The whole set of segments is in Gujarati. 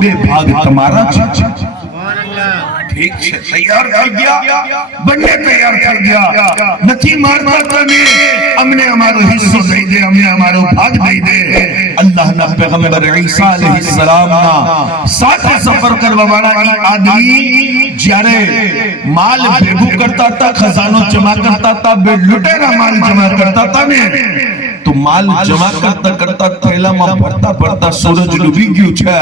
બે ભાગ તમારા છે। ठीक है, तैयार થઈ ગયા, બંને તૈયાર થઈ ગયા, નથી મારતા તને, અમને અમારો હિસ્સો દઈ દે, અમને અમારો ભાગ દઈ દે। અલ્લાહના પૈગંબર ઈસા અલૈહિસ્સલામના સાથે સફર કરવા વાળા ઈ આદમી જ્યારે માલ ભેગું કરતા હતા, ખજાનો જમા કરતા હતા, બે લૂંટેરા માલ જમા કરતા હતા ને, તો માલ જમા કરતા કરતા થેલામાં ભરતા ભરતા સૂરજ ડૂબી ગયું છે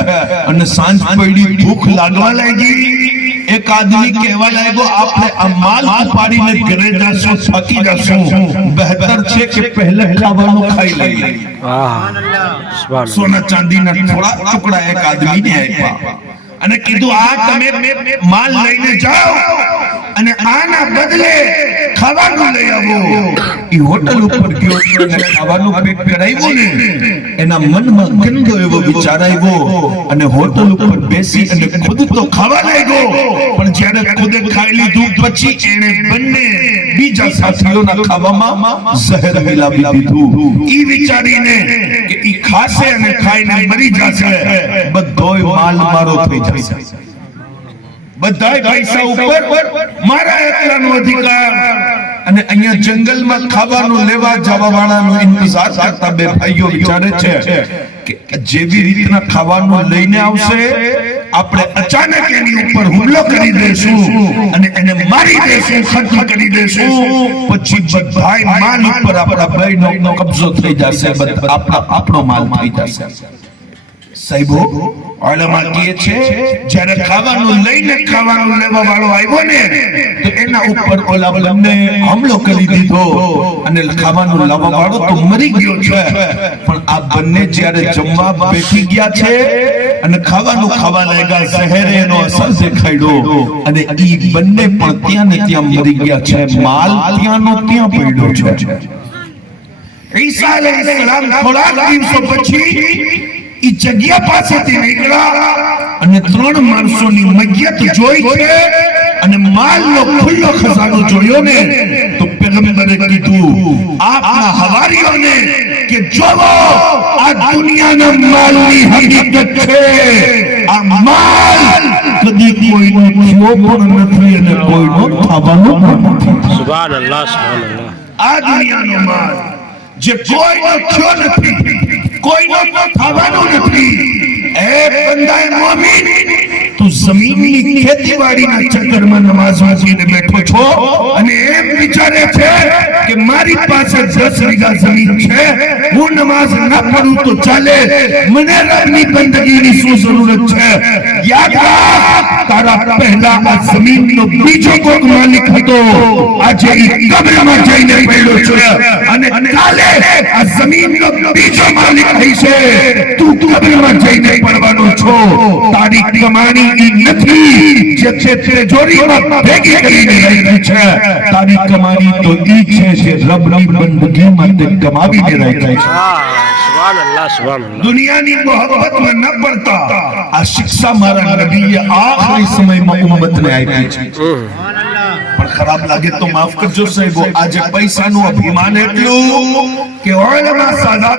અને સાંજ પડી, ભૂખ લાગવા લાગી। एक आदमी कहवा लागो आपने अमाल उपाડીને ઘરે જાશો, થાકી જાશો, બહેતર છે કે પહેલે ખાવાનું ખાઈ લઈએ। સુબહાનલ્લાહ। સોના ચાંદીના થોડા ટુકડા એક આદમીને આપ્યા અને કીધું આ તમે માલ લઈને જાઓ અને આના બદલે ખાવાનું લઈ આવો। ઈ હોટલ ઉપર ગયો અને ખાવાનું પેક કરાવ્યું ને, એના મનમાં ગંદો એવો વિચાર આવ્યો અને હોટલ ઉપર બેસી અને ખુદ તો ખાવા લાગ્યો, પણ જ્યારે ખુદે ખાઈ લીધું પછી એને બંને બીજા સાથીઓના ખાવામાં ઝહેર મિલાવી દીધું। ઈ વિચારીને કે ઈ ખાશે અને ખાઈને મરી જશે, બધોય માલ મારો થઈ જશે, બધાય પૈસા ઉપર મારા એકલાનો અધિકાર। અને અહીંયા જંગલમાં ખાવાનું લેવા જવા વાળાનો ઇંતજાર કરતા બે ભાઈઓ વિચારે છે કે જેવી રીતના ખાવાનું લઈને આવશે, આપણે અચાનક એની ઉપર હુમલો કરી દેશું અને એને મારી દેશું, ખતમ કરી દેશું, પછી બધાય માલ ઉપર આપણા ભાઈનો કબજો થઈ જશે, આપણો માલ થઈ જશે। સાહેબો ઉલમા કહે છે જ્યારે ખાવાનું લઈને ખાવાનું લેવા વાળો આવ્યો ને, તો એના ઉપર ઓલા બંને હુમલો કરી દીધો અને ખાવાનું લાવવા વાળો તો મરી ગયો છે, પણ આ બંને જ્યારે જમવા બેઠી ગયા છે અને ખાવાનું ખાવા લાગ્યા, ઝહેર એનો અસર દેખાડ્યો અને ઈ બંને પણ ત્યાં ને ત્યાં મરી ગયા છે, માલ ત્યાંનો ત્યાં પડ્યો છે। ઈસા અલૈહિસ્સલામ થોડા દિવસો પછી ઈ જગ્યા પાસેથી નીકળ્યા અને ત્રણ માણસોની મજ્જત જોઈ છે અને માલનો ખુલ્લો ખજાનો જોયો ને, તો પૈગંબરે કીધું આપના હવારીઓને કે જોવો આ દુનિયાના માલની હકીકત છે, આ માલ કદી કોઈનો થયો પણ નથી અને કોઈનો થવાનો નથી। સુબહાનલ્લાહ, સુબહાનલ્લાહ। આ દુનિયાનો માલ જે કોઈનો થયો નથી, કોઈનો થવાનો નથી। એ બંદાએ મોમિન, તું જમીનની ખેતીવાડીના ચક્કરમાં નમાઝ વાંચીને બેઠો છો અને એમ વિચારે છે કે મારી પાસે 10 વીઘા જમીન છે, હું નમાઝ ના પઢું તો ચાલે, મને રબની બંદગીની શું જરૂરત છે? યાદ રાખ, તારા પહેલા આ જમીનનો બીજો કોઈક માલિક હતો, આજે ઈ કબ્રમાં જઈને પડ્યો છે અને કાલે આ જમીનનો બીજો માલિક થશે, તું કબ્રમાં જઈને પડવાનો છો। તારી કમાણી ઈ નથી જે ક્ષેત્રે જોરીમાં ભેગી કરીને રાખી છે, તારી કમાણી તો ઈ છે જે રબની બંદગીમાં તે કમાવીને રાખી છે। સુબહાનલ્લાહ, સુબહાનલ્લાહ। દુનિયાની મોહબ્બતમાં ન પડતા આ શિક્ષા મારા નબીએ આખરી સમયમાં ઉમ્મતને આપી છે। પણ ખરાબ લાગે તો માફ કરજો સાહેબો, આજે પૈસાનું અભિમાન એટલું કે ઉલમા સાદાત